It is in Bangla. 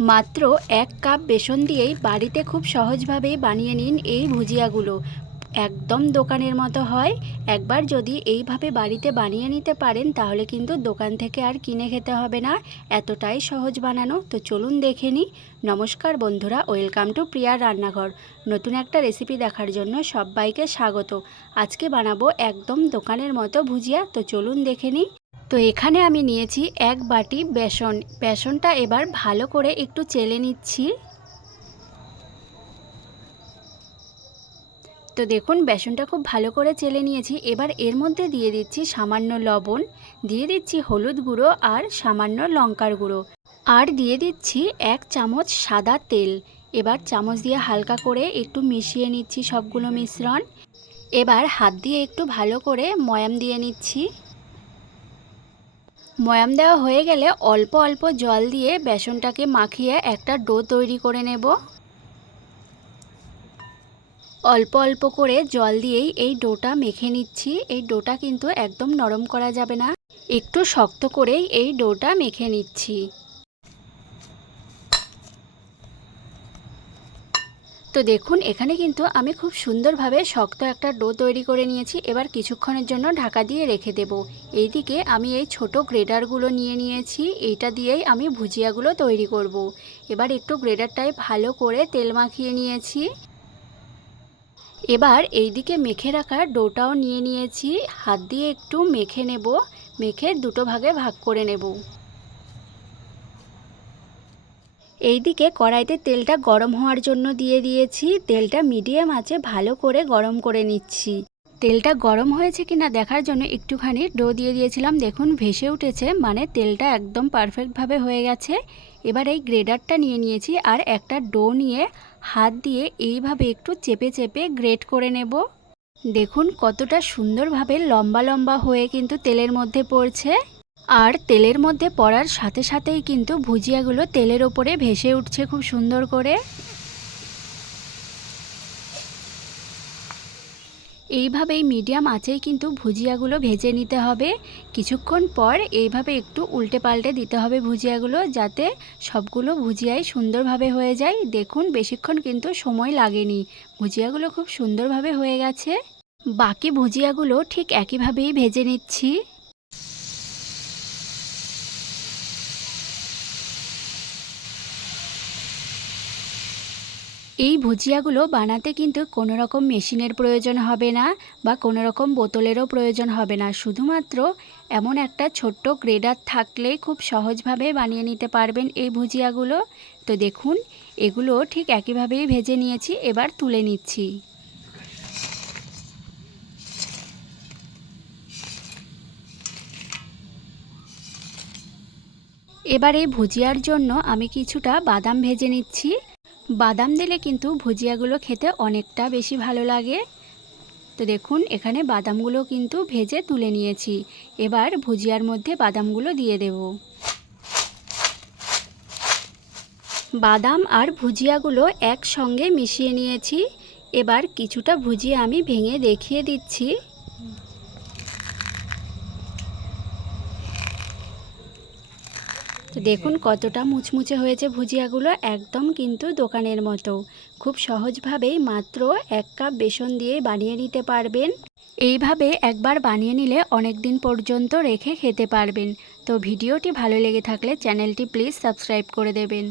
মাত্র এক কাপ বেসন দিয়েই বাড়িতে খুব সহজভাবেই বানিয়ে নিন এই ভুজিয়াগুলো। একদম দোকানের মতো হয়। একবার যদি এইভাবে বাড়িতে বানিয়ে নিতে পারেন, তাহলে কিন্তু দোকান থেকে আর কিনে খেতে হবে না। এতটাই সহজ বানানো। তো চলুন দেখে নিই। নমস্কার বন্ধুরা, ওয়েলকাম টু প্রিয়ার রান্নাঘর। নতুন একটা রেসিপি দেখার জন্য সবাইকে স্বাগত। আজকে বানাবো একদম দোকানের মতো ভুজিয়া। তো চলুন দেখে নিই। তো এখানে আমি নিয়েছি এক বাটি বেসন। বেসনটা এবার ভালো করে একটু চেলে নিচ্ছি। তো দেখুন, বেসনটা খুব ভালো করে চেলে নিয়েছি। এবার এর মধ্যে দিয়ে দিচ্ছি সামান্য লবণ, দিয়ে দিচ্ছি হলুদ গুঁড়ো আর সামান্য লঙ্কার গুঁড়ো। আর দিয়ে দিচ্ছি এক চামচ সাদা তেল। এবার চামচ দিয়ে হালকা করে একটু মিশিয়ে নিচ্ছি সবগুলো মিশ্রণ। এবার হাত দিয়ে একটু ভালো করে ময়াম দিয়ে নিচ্ছি। ময়াম দেওয়া হয়ে গেলে অল্প অল্প জল দিয়ে বেসনটাকে মাখিয়ে একটা ডো তৈরি করে নেব। অল্প অল্প করে জল দিয়েই এই ডোটা মেখে নিচ্ছি। এই ডোটা কিন্তু একদম নরম করা যাবে না। একটু শক্ত করেই এই ডোটা মেখে নিচ্ছি। তো দেখুন, এখানে কিন্তু আমি খুব সুন্দরভাবে শক্ত একটা ডো তৈরি করে নিয়েছি। এবার কিছুক্ষণের জন্য ঢাকা দিয়ে রেখে দেব। এইদিকে আমি এই ছোট গ্রেডারগুলো নিয়ে নিয়েছি। এইটা দিয়েই আমি ভুজিয়াগুলো তৈরি করব। এবার একটু গ্রেডারটায় ভালো করে তেল মাখিয়ে নিয়েছি। এবার এইদিকে মেখে রাখা ডোটাও নিয়ে নিয়েছি। হাত দিয়ে একটু মেখে নেব। মেখে দুটো ভাগে ভাগ করে নেব। এইদিকে কড়াইতে তেলটা গরম হওয়ার জন্য দিয়ে দিয়েছি। তেলটা মিডিয়াম আছে, ভালো করে গরম করে নিচ্ছি। তেলটা গরম হয়েছে কিনা দেখার জন্য একটুখানি ডো দিয়ে দিয়েছিলাম। দেখুন, ভেসে উঠেছে মানে তেলটা একদম পারফেক্টভাবে হয়ে গেছে। এবার এই গ্রেডারটা নিয়ে নিয়েছি আর একটা ডো নিয়ে হাত দিয়ে এইভাবে একটু চেপে চেপে গ্রেট করে নেব। দেখুন, কতটা সুন্দরভাবে লম্বা লম্বা হয়ে কিন্তু তেলের মধ্যে পড়ছে। আর তেলের মধ্যে পড়ার সাথে সাথেই কিন্তু ভুজিয়াগুলো তেলের ওপরে ভেসে উঠছে খুব সুন্দর করে। এইভাবেই মিডিয়াম আঁচেই কিন্তু ভুজিয়াগুলো ভেজে নিতে হবে। কিছুক্ষণ পর এইভাবে একটু উল্টে পাল্টে দিতে হবে ভুজিয়াগুলো যাতে সবগুলো ভুজিয়াই সুন্দরভাবে হয়ে যায়। দেখুন, বেশিক্ষণ কিন্তু সময় লাগেনি। ভুজিয়াগুলো খুব সুন্দরভাবে হয়ে গেছে। বাকি ভুজিয়াগুলো ঠিক একইভাবেই ভেজে নিচ্ছি। এই ভুজিয়াগুলো বানাতে কিন্তু কোনো রকম মেশিনের প্রয়োজন হবে না বা কোনো রকম বোতলেরও প্রয়োজন হবে না। শুধুমাত্র এমন একটা ছোট্ট গ্রেডার থাকলেই খুব সহজভাবে বানিয়ে নিতে পারবেন এই ভুজিয়াগুলো। তো দেখুন, এগুলো ঠিক একইভাবেই ভেজে নিয়েছি, এবার তুলে নিচ্ছি। এবার এই ভুজিয়ার জন্য আমি কিছুটা বাদাম ভেজে নিচ্ছি। বাদাম দিলে কিন্তু ভুজিয়াগুলো খেতে অনেকটা বেশি ভালো লাগে। তো দেখুন, এখানে বাদামগুলো কিন্তু ভেজে তুলে নিয়েছি। এবার ভুজিয়ার মধ্যে বাদামগুলো দিয়ে দেব। বাদাম আর ভুজিয়াগুলো একসঙ্গে মিশিয়ে নিয়েছি। এবার কিছুটা ভুজিয়া আমি ভেঙে দেখিয়ে দিচ্ছি। তো দেখুন কতটা মুচমুচে হয়েছে ভুজিয়াগুলো একদম কিন্তু দোকানের মতো। খুব সহজভাবেই মাত্র এক কাপ বেসন দিয়ে বানিয়ে নিতে পারবেন। এইভাবে একবার বানিয়ে নিলে অনেক দিন পর্যন্ত রেখে খেতে পারবেন। তো ভিডিওটি ভালো লেগে থাকলে চ্যানেলটি প্লিজ সাবস্ক্রাইব করে দেবেন।